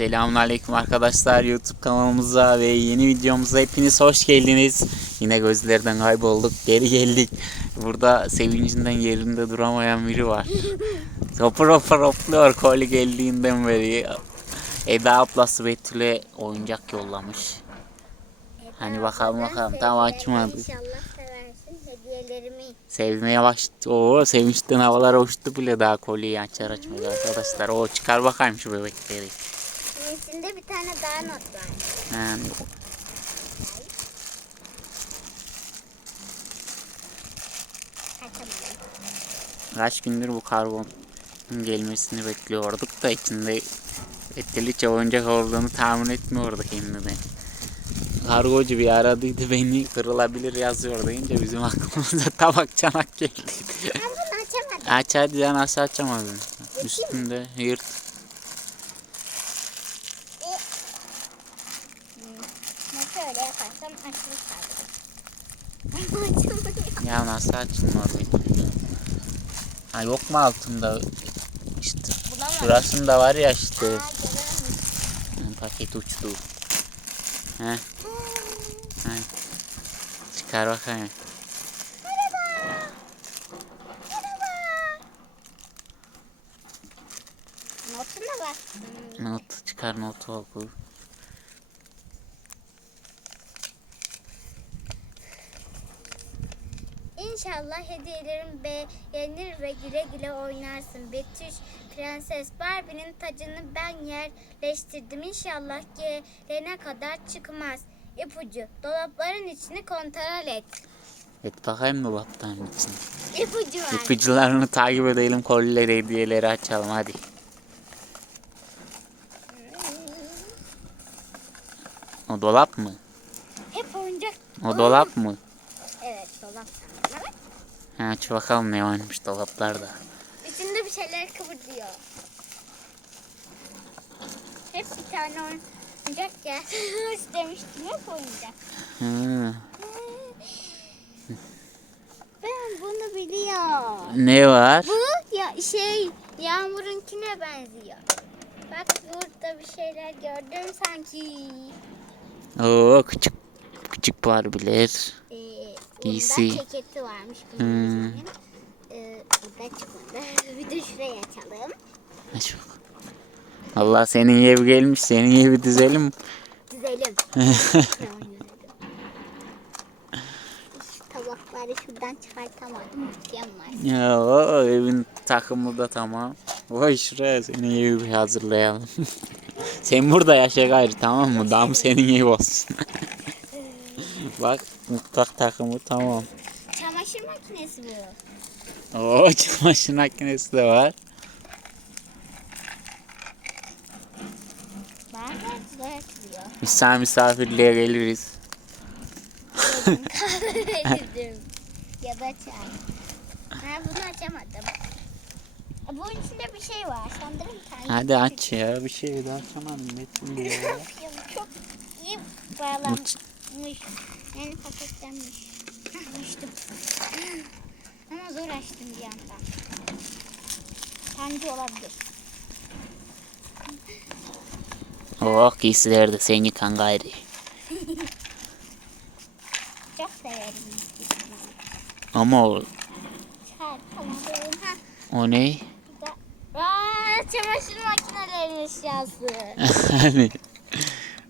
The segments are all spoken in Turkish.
Selamünaleyküm arkadaşlar YouTube kanalımıza ve yeni videomuza hepiniz hoş geldiniz. Yine gözlerden kaybolduk, geri geldik. Burada sevincinden yerinde duramayan biri var. Hopur hopur hopluyor koli geldiğinden beri. Eda ablası Betül'e oyuncak yollamış. Hani bakalım bakalım tam açmadı. İnşallah seversin hediyelerimi. Sevmeye başladı. Oo sevinçten havalara uçtu bile daha kolyeyi açar açmadı arkadaşlar. O çıkar bakayım şu bebekleri. İçinde bir tane daha not var. Ha. Kaç gündür bu karbon gelmesini bekliyorduk da içinde etliçe oyuncak olduğunu tahmin etmiyorduk kendine. Kargocu bir aradıydı beni kırılabilir yazıyor deyince bizim aklımıza tabak çanak geldi. Ben bunu açamadım. Aç hadi ya nasıl açamadın? Üstünde yırt. Ne şöyle yaparsam açılır kaldı. Açılmıyor. Ya nasıl açılmaz? Ha yok mu altında? İşte şurasında var ya işte. Ha, Paket uçtu. He. Ha. Çıkar bakayım. Not çıkar notu oku. İnşallah hediyelerim beğenir ve güle güle oynarsın. Betüş Prenses Barbie'nin tacını ben yerleştirdim. İnşallah gelene kadar çıkmaz. İpucu dolapların içini kontrol et. Et bakayım dolaptan için. İpucu var. İpucularını takip edelim. Kolileri, hediyeleri açalım hadi. O dolap mı? Hep oyuncak. O dolap mı? Evet dolap. sanırım. Bak, Ha, aç bakalım ne varmış dolaplarda. İçinde bir şeyler kıvırdıyor. Hep bir tane oyuncak ya. İstemiştim hep oyuncak. Ben bunu biliyorum. Ne var? Bu ya şey Yağmur'unkine benziyor. Bak burada bir şeyler gördüm sanki. Oo küçük küçük Barbie'ler. Giysi. Bunda ceketi varmış bunun Hmm. ee, burada çıkmadı. bir de şuraya açalım. Aç bakalım. Allah senin ev gelmiş. Senin evi dizelim. Dizelim. Tabakları şuradan çıkartamadım. Mükemmel. Ya o evin takımı da tamam. Vay şuraya senin evi bir hazırlayalım. Sen burada yaşa gayrı tamam mı? Dam senin ev olsun. Bak mutfak takımı tamam. Çamaşır makinesi bu. Oo çamaşır makinesi de var. Biz misafirliğe geliriz. Ya da çay. Ha bunu açamadım. Ha, Bunun içinde bir şey var. Sanırım tane. Hadi aç ya bir şey daha açamadım Metin. Yapıyorum. Çok iyi bağlanmış. Yani paketlenmiş. Açtım. Ama zor açtım bir yandan. Sancı olabilir. Oh giysiler de sen yıkan gayrı. Çok severim. Ama o, o ne? Aa, çamaşır makinelerinin eşyası. Hani.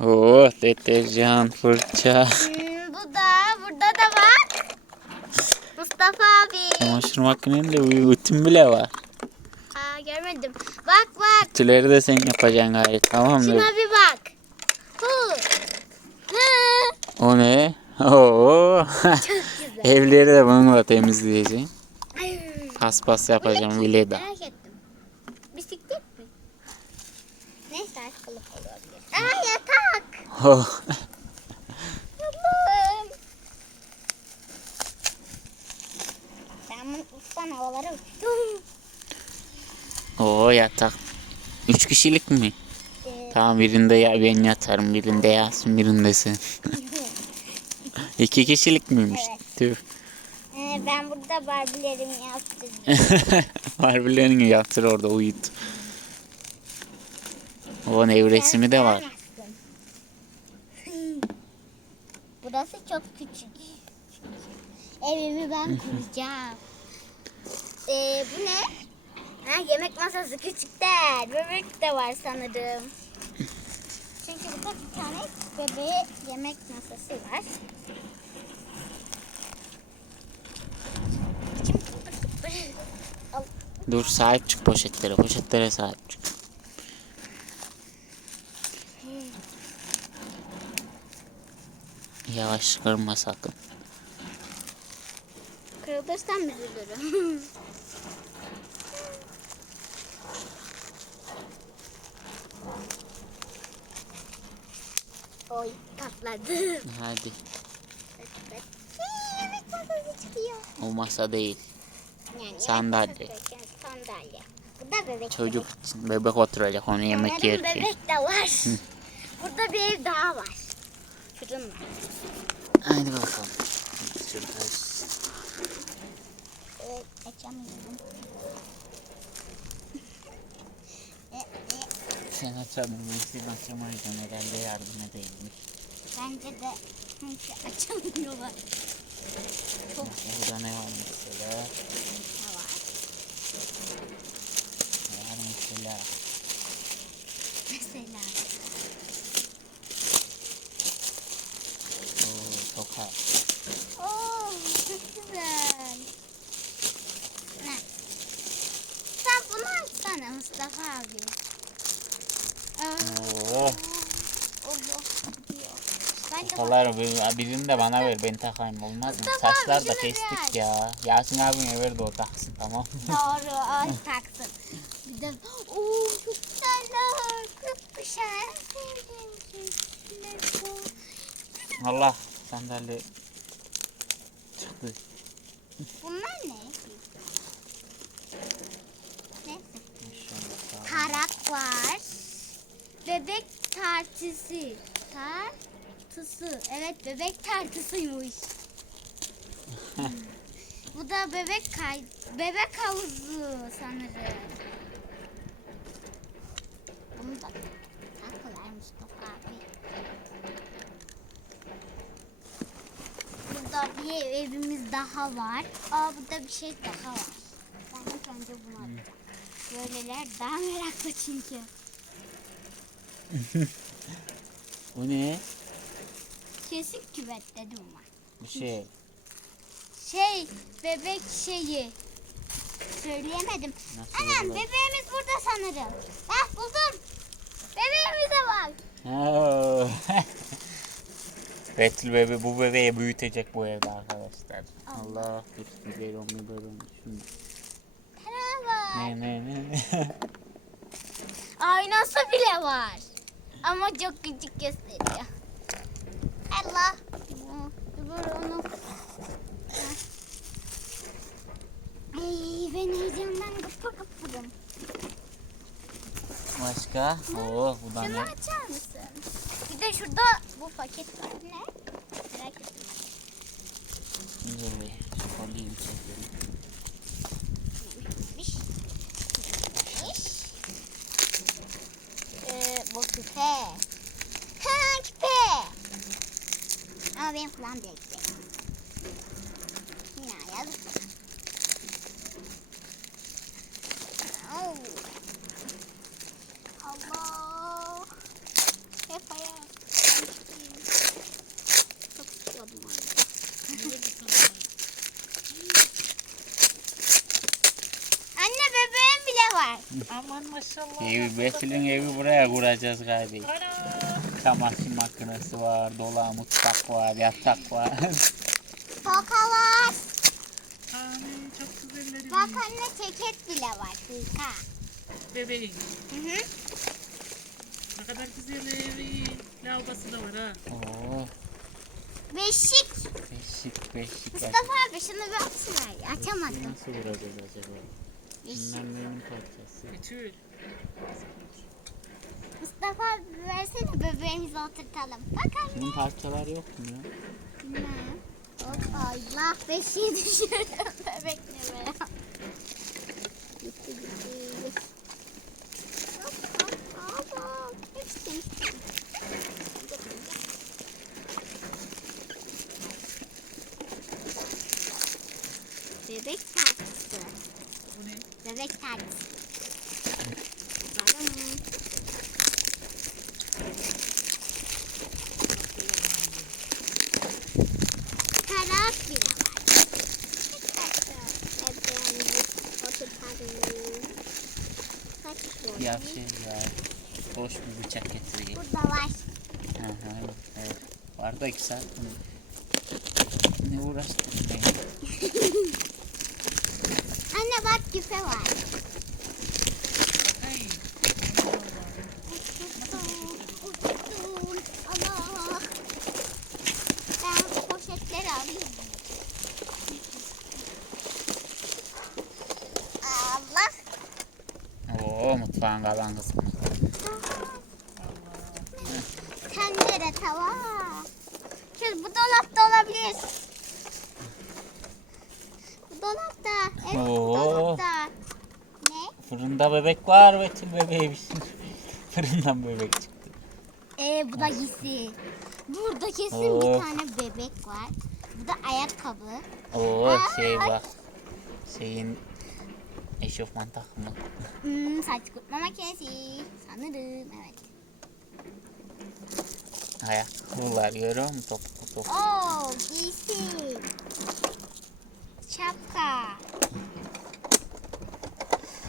Oo deterjan, fırça. Hmm, bu da, burada da var. Mustafa abi. Çamaşır bir ütüm bile var. Aa, görmedim. Bak bak. Ütüleri de sen yapacaksın gayrı tamam mı? Şuna bir bak. Hu. Hı. O ne? Oo. Çok güzel. Evleri de bununla temizleyeceğim. Paspas yapacağım vileda. Merak ettim. Bisiklet mi? Neyse artık kılıf olabilir. Aa yatak. Oh. Allah'ım. Ben bunu uçtan havalara uçtum. Oo yatak. Üç kişilik mi? Ee, Tamam birinde ya ben yatarım, birinde Yasin, birinde sen. İki kişilik miymiş? Tüh. e, ben burada barbilerimi yaptırdım. Harbilerini yatır orada uyut. O nevresimi de var. Burası çok küçük. Evimi ben kuracağım. Ee, bu ne? Ha, yemek masası küçük değil. Bebek de var sanırım. Çünkü burada bir tane bebeğe yemek masası var. Dur sahip çık poşetlere. Poşetlere sahip çık. Yavaş kırma sakın. Kırılırsam üzülürüm. Oy patladı. Hadi. Çıkıyor. O masa değil. Yani Sandalye. Sandalye. Bu da bebek. Çocuk için bebek oturacak onu yemek Sanırım yerken. bebek de var. Burada bir ev daha var. Fırın var. Hadi bakalım. Şurada. Evet, açamıyorum. E, e, Sen açalım. Ben seni açamayacağım. Herhalde yardım edeyim. Bence de hiç açamıyorlar. Çok Burada ne var mesela? ne var? Ne var mesela? Mesela. Oo, toka. Oo, çok güzel. Ne? Sen bunu açsana Mustafa abi. Aa, Oo. Allah diyor. Ben de Tokalar bir- birini de bana ver. Ben takayım olmaz mı? Mustafa abi, Saçlar da şunu kestik ver. ya. Yasin abime ver de o taksın tamam. Doğru, ay taksın. Bir de, ooo çok güzeller. Çok güzel. Sevdiğim şeyler bu. Allah sandalye çıktı. Bunlar ne? Maşallah. Tarak var. Bebek tartısı. Tartısı. Evet bebek tartısıymış. Bu da bebek kay bebek havuzu sanırım. Bunu da takılar Mustafa abi. Burada bir evimiz daha var. Aa burada bir şey daha var. Ben ilk önce bunu alacağım. Böyleler daha meraklı çünkü. Bu ne? Kesin küvet dedim ama. Bir şey. Şey, bebek şeyi. Söyleyemedim. Nasıl Anam olur? bebeğimiz burada sanırım. Heh buldum. Bebeğimize bak. Betül bebe bu bebeği büyütecek bu evde arkadaşlar. Allah dur biberon biberon. Şunu. Merhaba. Ne ne ne ne. Aynası bile var. Ama çok küçük gösteriyor. Allah. Dur onu. Ay ben heyecandan kıpır kıpırım. Başka? Oo bu da Şunu ne? açar mısın? Bir de şurada bu paket var. Ne? Merak ettim. Dur bir. Şu kolyeyi bir çekelim. Bitmiş. Bitmiş. Ee, bu küpe. Ha küpe. Ama benim kulağım değil. Yine yazık. Allah. Hep ayağı. Çok istiyordum onu. Anne bebeğim bile var. Aman maşallah. Evi Betül'ün evi buraya kuracağız galiba. Ana. Çamaşır makinesi var, dolap, mutfak var, yatak var. Toka var. Amin çok güzelleri. Bak anne ceket bile var. Hırka. Bebeğin. Hı hı. Ne kadar güzel evi. Lavabası da var ha. Oo, Beşik. beşik beşik. Mustafa abi şunu bir açsana. Açamadım. Nasıl vuracağız acaba? Beşik. Bunlar neyin parçası? Betül. Mustafa versene bebeğimizi oturtalım. Bak anne. Bunun parçalar yok mu ya? Bilmem. Hop Allah beşiği düşürdüm bebek ne be ya. Gitti gitti. Bebek tatlısı. Bu ne? Bebek tatlısı. Boş bir bıçak getireyim. Burada var. Hı hı. Evet. Var da iki saat mi? Ne uğraştın? Ne? Anne bak küpe var. Ben poşetleri alayım. Allah. Oo mutfağın kalan kısmı. Tava. Kız bu dolapta olabilir. Bu dolapta. Evet bu Oo. dolapta. Ne? Fırında bebek var Betül bebeği Fırından bebek çıktı. Ee bu da giysi. Burada kesin Oo. bir tane bebek var. Bu da ayakkabı. Oo şey bak. Şeyin eşofman takımı. Hmm, saç kurutma makinesi. Sanırım evet. Ayakkabılar görüyor musun? Topuklu topuklu. Oo giysi. Şapka.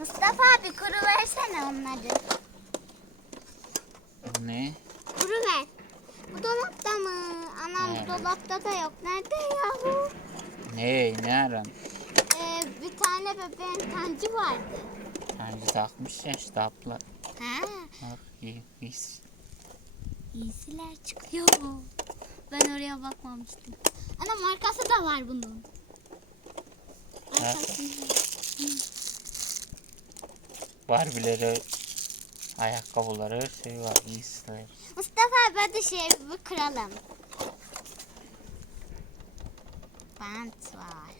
Mustafa abi kuru versene onları. Bu ne? Kuru ver. Bu dolapta mı? Anam Evet. dolapta da yok. Nerede yahu? Ne? Ne aran? Ee, bir tane bebeğin tancı vardı. Sanki takmış ya işte abla. Ha, Bak iyi. iyi. Giysiler çıkıyor. Ben oraya bakmamıştım. Ana markası da var bunun. Markası. Barbie'leri, ayakkabıları, şey var, giysiler. Mustafa abi hadi şey bir kıralım. Bant var.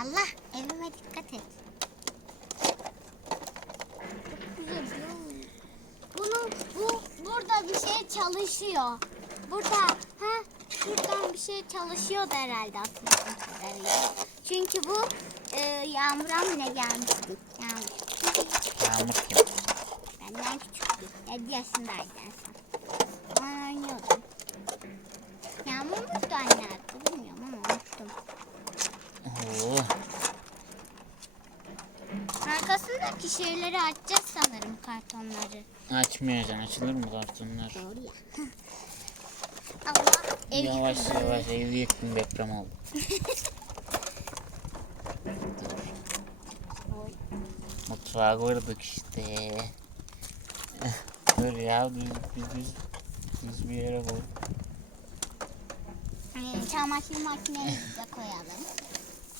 Allah elime dikkat et. Çok güzel. Bu burada bir şey çalışıyor. Burada ha şuradan bir şey çalışıyordu herhalde aslında. Çünkü bu e, yağmura mı ne gelmişti? Yağmur. Yağmur kim? Benden küçüktü. 7 yaşındaydın sen. Ben oynuyordum. Yağmur muydu anne adı bilmiyorum ama unuttum. Oo, Arkasındaki şeyleri açacağız sanırım kartonları. Açmayacaksın. Açılır mı kartonlar? Doğru ya. Allah ev Yavaş yıkıldı. yavaş evi yıktın deprem oldu. Mutfağa kırdık işte. Dur ya düz, düz, düz, düz bir yere koy. Ee, çamaşır makinemizi de koyalım.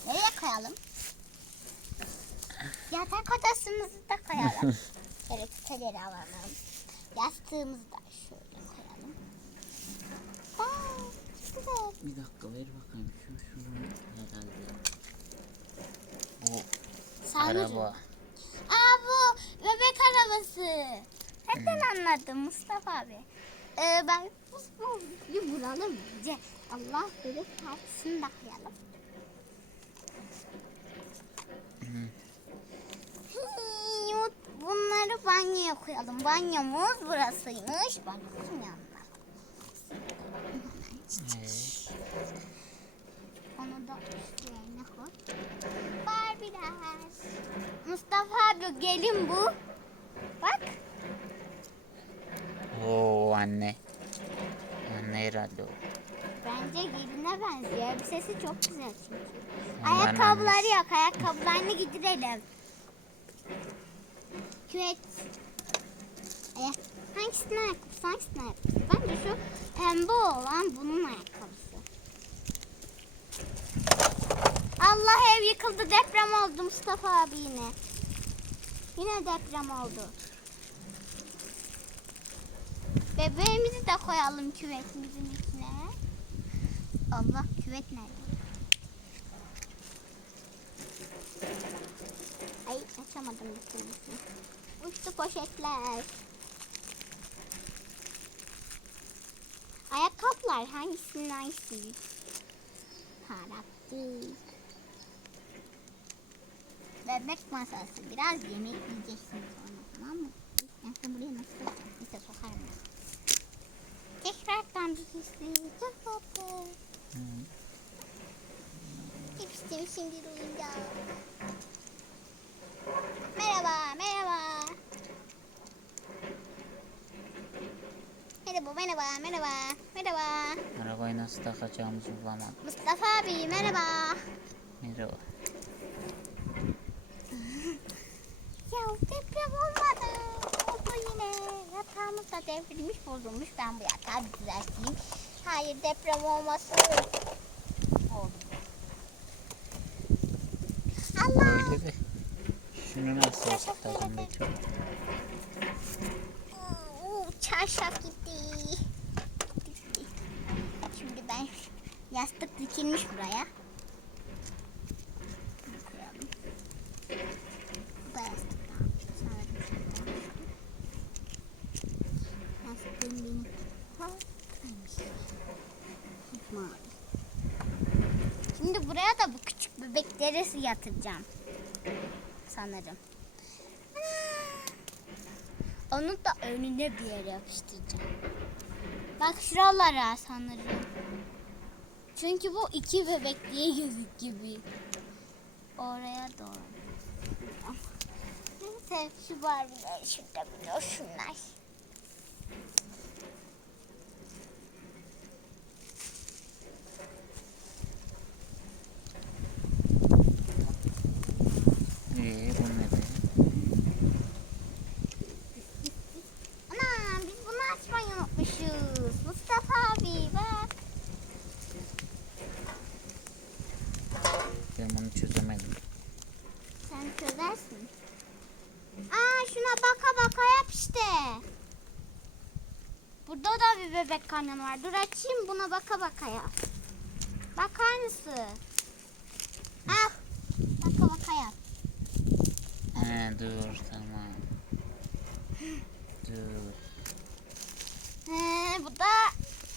Nereye koyalım? Yatak odasımızı da koyalım. Gerekçeleri alalım. Yastığımızı da şöyle koyalım. Aa, güzel. Bir dakika ver bakayım şu şunu herhalde. Bu Sanırım. araba. Aa bu bebek arabası. Nereden anladın Mustafa abi? Ee, ben bir vuralım bence. Allah bebek partisini de koyalım. Bunları banyoya koyalım. Banyomuz burasıymış. Banyomuzun yanında. Evet. Onu da üstlerine koy. Barbie'ler. Mustafa abi gelin bu. Bak. Oo anne. Anne herhalde o. Bence geline benziyor. Elbisesi çok güzel çünkü. Ayakkabıları yok. Ayakkabılarını giderelim. Küvet. Ayak. Hangisinin ayakkabısı? Hangisinin ayakkabısı? Bence şu pembe olan bunun ayakkabısı. Allah ev yıkıldı. Deprem oldu Mustafa abi yine. Yine deprem oldu. Bebeğimizi de koyalım küvetimizin içine. Allah küvet nerede? Ay açamadım bir türlüsünü. Uçtu poşetler. Ayakkabılar hangisinin hangisi? Haraptı. bebek masası. Biraz yemek yiyeceksin sonra tamam mı? Ben sana buraya nasıl sokacağım? Neyse sokarım. Tekrardan bir hissi. Çok tatlı. Hepsi şimdi oyuncak. Merhaba, merhaba. Merhaba, merhaba, merhaba, merhaba. Arabayı nasıl takacağımızı bulamadım. Mustafa abi, merhaba. Merhaba. Ya deprem olmadı. Oldu yine. Yatağımız da devrilmiş bozulmuş. Ben bu yatağı bir düzelteyim. Hayır deprem olmasın. Oldu. Allah. Öyle de. Şunu nasıl ısıtacağım Betül? Çarşaf gitti. Şimdi ben yastık dikilmiş buraya. Şimdi buraya da bu küçük bebekleri yatıracağım. Sanırım. Onu da önüne bir yere yapıştıracağım. Bak şuralara sanırım. Çünkü bu iki bebek diye gözük gibi. Oraya doğru. Neyse şu Barbie'leri şurada biliyor şunlar. Ee, bu ne be? Ana biz bunu açmayı unutmuşuz. Mustafa abi bak. Ben bunu çözemedim. Sen çözersin. Aa şuna baka baka yap işte. Burada da bir bebek kanyon var. Dur açayım buna baka baka yap. Bak aynısı. Al. Baka baka yap. He dur tamam. Dur. He, bu da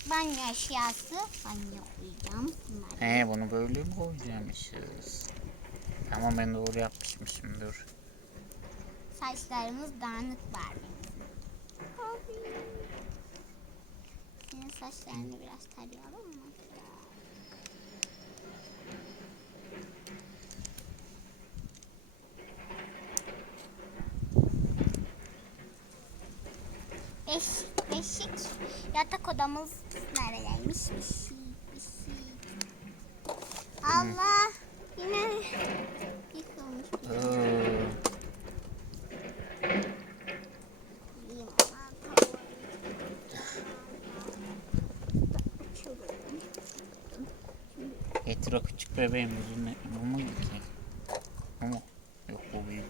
banyo eşyası. Banyo koyacağım. Bunları. He bunu böyle mi koyacakmışız? Tamam ben doğru yapmışmışım dur. Saçlarımız dağınık var benim. Senin saçlarını biraz tarayalım mı? Beşik, beşik. Yatak odamız neredeymiş? Beşik, beşik. Allah! Yine yıkılmış. Küçük bebeğin bu? Bu mu ki? Bu mu? Yok bu büyük.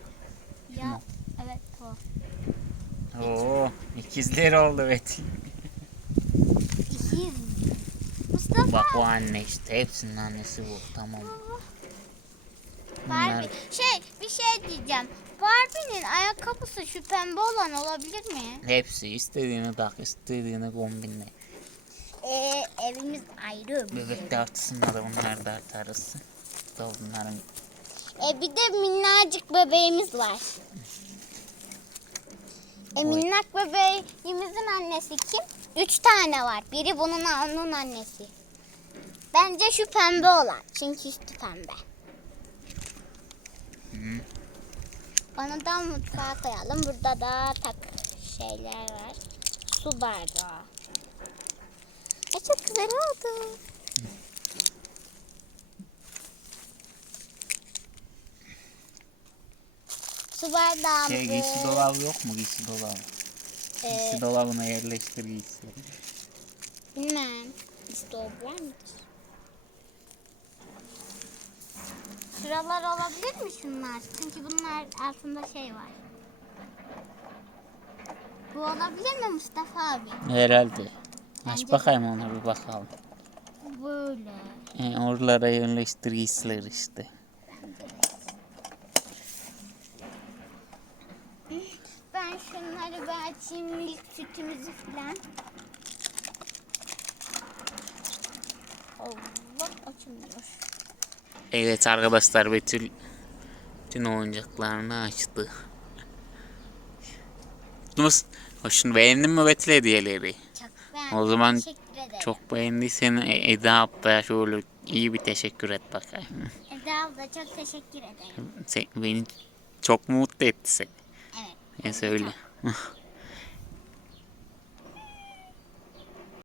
Ya evet o. Oo ikizler oldu Betül. İkiz. Mustafa. Bak o anne işte hepsinin annesi bu tamam. Bunlar Barbie. Şey bir şey diyeceğim. Barbie'nin ayakkabısı şu pembe olan olabilir mi? hepsi istediğini tak istediğini kombinle. Ee, evimiz ayrı. Bebek tartısında da bunlar dart arası. Da bunların E bir de minnacık bebeğimiz var. E minnak bebeğimizin annesi kim? Üç tane var. Biri bunun onun annesi. Bence şu pembe olan. Çünkü üstü pembe. Onu da mutfağa koyalım. Burada da tak şeyler var. Su bardağı. Güzel oldu. Su bardağımızı. şey giysi dolabı yok mu giysi dolabı? e, Giysi dolabına yerleştir giysileri. bilmem. Buzdolabı var mıdır? Şuralar olabilir mi şunlar? Çünkü bunlar altında şey var. Bu olabilir mi Mustafa abi? Herhalde. Aç bakayım ona bir bakalım. Böyle. E, oralara yerleştir giysileri işte. Ben şunları bir açayım milk sütümüzü filan. Allah açılmıyor. Evet arkadaşlar Betül Bütün oyuncaklarını açtı. Musun? Hoşunu beğendin mi Betül hediyeleri? Çok. O zaman. Çok beğendiysen E- Eda abla şöyle iyi bir teşekkür et bakayım. Eda abla çok teşekkür ederim. Sen, beni çok mutlu etti seni. Evet. Ya söyle.